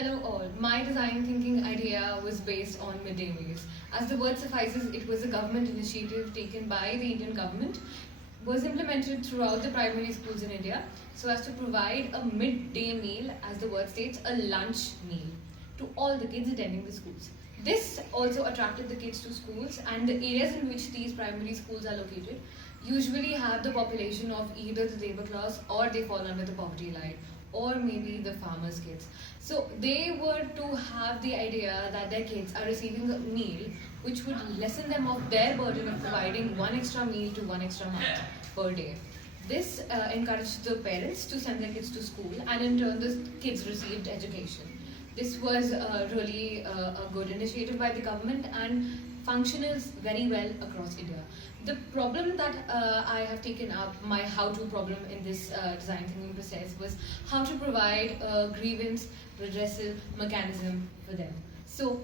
Hello all. My design thinking idea was based on midday meals. As the word suffices, it was a government initiative taken by the Indian government, was implemented throughout the primary schools in India so as to provide a midday meal, as the word states, a lunch meal to all the kids attending the schools. This also attracted the kids to schools, and the areas in which these primary schools are located usually have the population of either the labor class or they fall under the poverty line, or maybe the farmers' kids. So they were to have the idea that their kids are receiving a meal which would lessen them of their burden of providing one extra meal to one extra month per day. This encouraged the parents to send their kids to school, and in turn the kids received education. This was really a good initiative by the government and functions very well across India. The problem that I have taken up, my how-to problem in this design thinking process, was how to provide a grievance redressal mechanism for them. So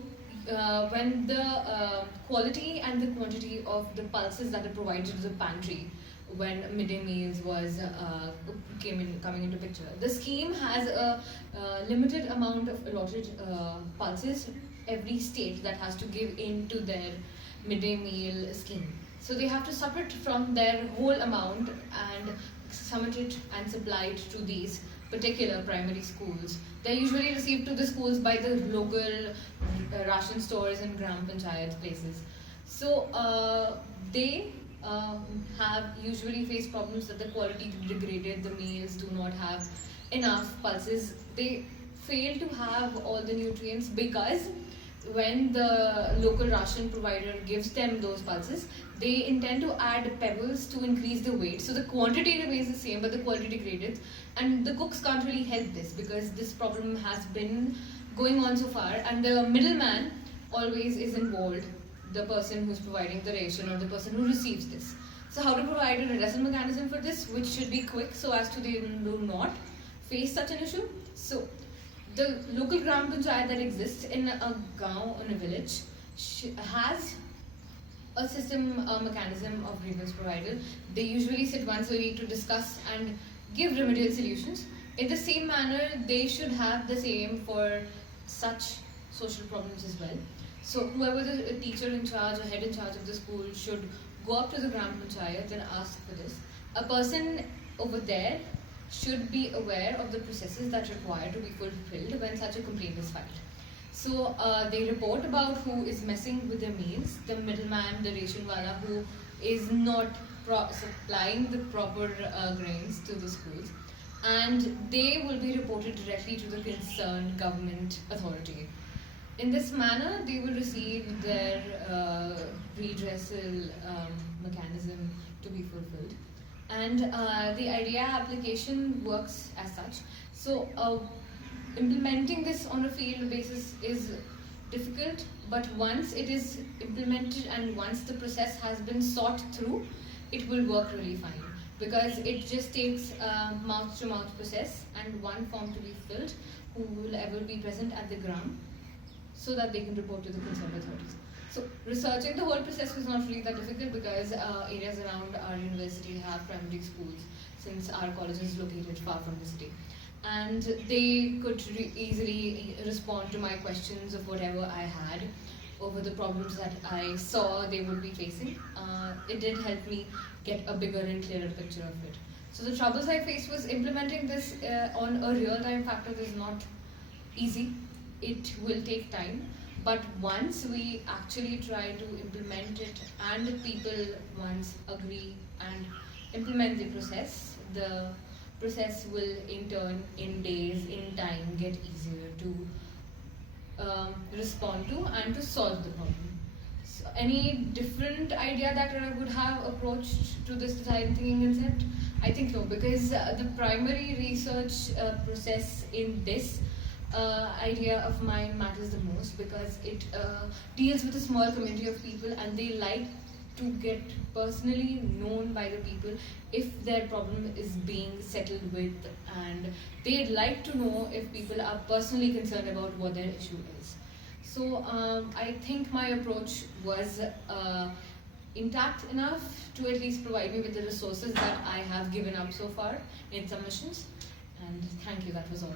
when the quality and the quantity of the pulses that are provided to the pantry when midday meals was coming into picture, the scheme has a limited amount of allotted pulses every state that has to give in to their midday meal scheme. So they have to separate from their whole amount and submit it and supply it to these particular primary schools. They're usually received to the schools by the local ration stores and gram panchayat places. So they have usually faced problems that the quality degraded, the meals do not have enough pulses. They fail to have all the nutrients because when the local ration provider gives them those pulses, they intend to add pebbles to increase the weight. So the quantity remains the same, but the quality degraded. And the cooks can't really help this because this problem has been going on so far. And the middleman always is involved, the person who's providing the ration or the person who receives this. So how to provide a redressal mechanism for this, which should be quick so as to they do not face such an issue. So the local gram panchayat that exists in a gaon, in a village, has a system, a mechanism of grievance providal. They usually sit once a week to discuss and give remedial solutions. In the same manner, they should have the same for such social problems as well. So whoever the teacher in charge or head in charge of the school should go up to the gram panchayat and ask for this. A person over there should be aware of the processes that require to be fulfilled when such a complaint is filed. So they report about who is messing with their meals, the middleman, the ration wala who is not supplying the proper grains to the schools, and they will be reported directly to the concerned government authority. In this manner, they will receive their redressal mechanism to be fulfilled. And the idea application works as such. So implementing this on a field basis is difficult, but once it is implemented and once the process has been sought through, it will work really fine, because it just takes a mouth-to-mouth process and one form to be filled, who will ever be present at the gram, so that they can report to the concerned authorities. So researching the whole process was not really that difficult because areas around our university have primary schools, since our college is located far from the city. And they could easily respond to my questions of whatever I had over the problems that I saw they would be facing. It did help me get a bigger and clearer picture of it. So the troubles I faced was implementing this on a real-time factor is not easy. It will take time, but once we actually try to implement it and the people once agree and implement the process will in turn, in days, in time, get easier to respond to and to solve the problem. So any different idea that I would have approached to this design thinking concept? I think no, because the primary research process in this idea of mine matters the most, because it deals with a small community of people and they like to get personally known by the people if their problem is being settled with, and they'd like to know if people are personally concerned about what their issue is. So I think my approach was intact enough to at least provide me with the resources that I have given up so far in submissions, and thank you, that was all.